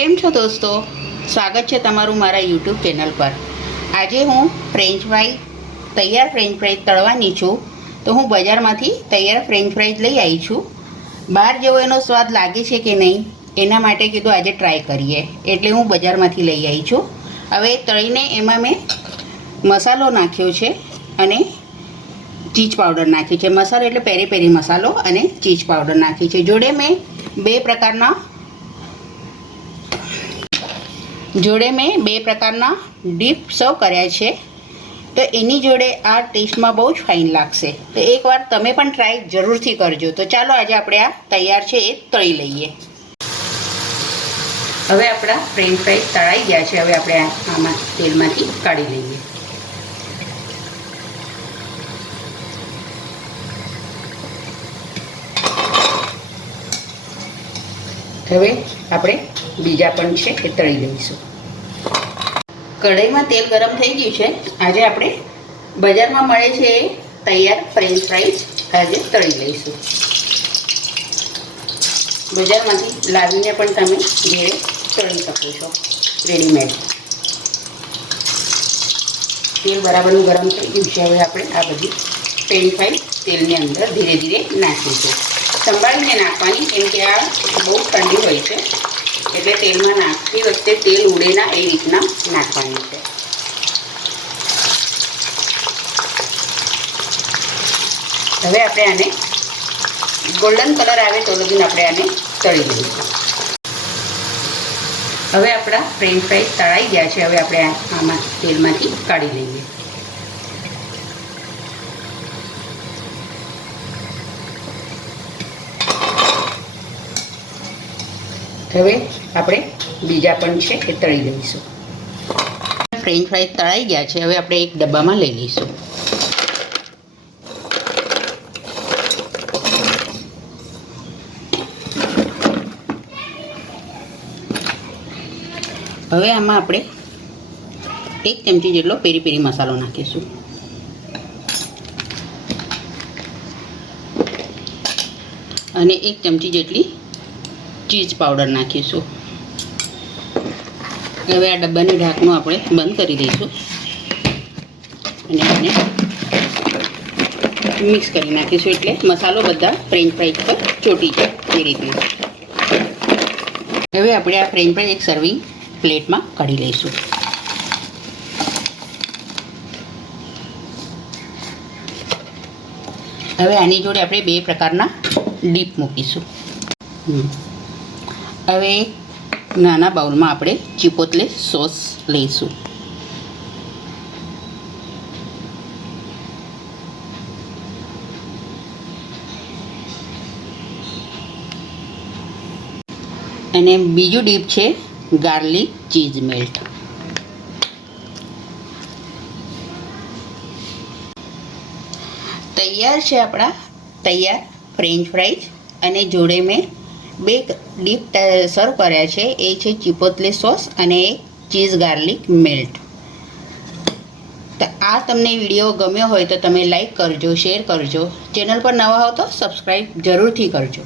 કેમ છો દોસ્તો? સ્વાગત છે તમારું મારા યુટ્યુબ ચેનલ પર। આજે હું ફ્રેન્ચ ફ્રાઈ તૈયાર ફ્રેન્ચ ફ્રાઈઝ તળવાની છું। તો હું બજારમાંથી તૈયાર ફ્રેન્ચ ફ્રાઈઝ લઈ આવી છું। બહાર જેવો એનો સ્વાદ લાગે છે કે નહીં એના માટે કીધું આજે ટ્રાય કરીએ, એટલે હું બજારમાંથી લઈ આવી છું। હવે તળીને એમાં મેં મસાલો નાખ્યો છે અને ચીઝ પાવડર નાખી છે। મસાલો એટલે પેરી પેરી મસાલો અને ચીઝ પાવડર નાખી છે। જોડે મેં બે પ્રકારના ડીપ સર્વ કર્યા છે। તો એની જોડે આ ટેસ્ટમાં બહુ જ ફાઇન લાગશે। તો એકવાર તમે પણ ટ્રાય જરૂરથી કરજો। તો ચાલો આજે આપણે આ તૈયાર છે એ તળી લઈએ। હવે આપણા ફ્રેન્ચ ફ્રાઈઝ તળાઈ ગયા છે। હવે આપણે આમાં તેલમાંથી કાઢી લઈએ। હવે આપણે બીજા પણ છે એ તળી લઈશું। કઢાઈમાં તેલ ગરમ થઈ ગયું છે। આજે આપણે બજારમાં મળે છે એ તૈયાર ફ્રેન્ચ ફ્રાઈઝ આજે તળી લઈશું। બજારમાંથી લાવીને પણ તમે ઘરે તળી શકો છો રેડીમેડ। તેલ બરાબરનું ગરમ થઈ ગયું છે। હવે આપણે આ બધી ફ્રેન્ચ ફ્રાઈઝ તેલની અંદર ધીરે ધીરે નાખીશું। સંભાળીને નાખવાની, કેમ કે આ બહુ ઠંડી હોય છે, એટલે તેલમાં નાખતી વખતે તેલ ઉડે ના એ રીતના નાખવાની છે। હવે આપણે આને ગોલ્ડન કલર આવે તો લગીને આપણે આને તળી લઈશું। હવે આપણા ફ્રેન્ચ ફ્રાઈઝ તળાઈ ગયા છે। હવે આપણે આમાં તેલમાંથી કાઢી લઈએ। હવે આપણે બીજા પણ છે એ તળી લઈશું। ફ્રેન્ચ ફ્રાઈઝ તળાઈ ગયા છે। હવે આપણે એક ડબ્બામાં લઈ લઈશું। હવે આમાં આપણે 1 ચમચી જેટલો પેરી પેરી મસાલો નાખીશું અને 1 ચમચી જેટલી ચીઝ પાવડર નાખીશું। હવે આ ડબ્બાનું ઢાંકણું આપણે બંધ કરી દઈશું અને એને મિક્સ કરી નાખીશું, એટલે મસાલો બધા ફ્રેન્ચ ફ્રાઈઝ પર ચોંટી જાય એ રીતના। હવે આપણે આ ફ્રેન્ચ ફ્રાઈઝ એક સર્વિંગ પ્લેટમાં કાઢી લઈશું। હવે આની જોડે આપણે બે પ્રકારના ડીપ મૂકીશું। હવે નાના બાઉલમાં આપણે ચિપોટલે સોસ લઈશું। અને બીજું ડીપ છે ગાર્લિક ચીઝ મેલ્ટ। તૈયાર છે આપણા તૈયાર ફ્રેન્ચ ફ્રાઈઝ, અને જોડે મેં બે ડીપ સર્વ કર્યા છે। એ છે ચિપોટલે સોસ અને એક ચીઝ ગાર્લિક મેલ્ટ। તો આ તમને વિડીયો ગમ્યો હોય તો તમે લાઈક કરજો, શેર કરજો, ચેનલ પર નવા હો તો સબસ્ક્રાઈબ જરૂરથી કરજો।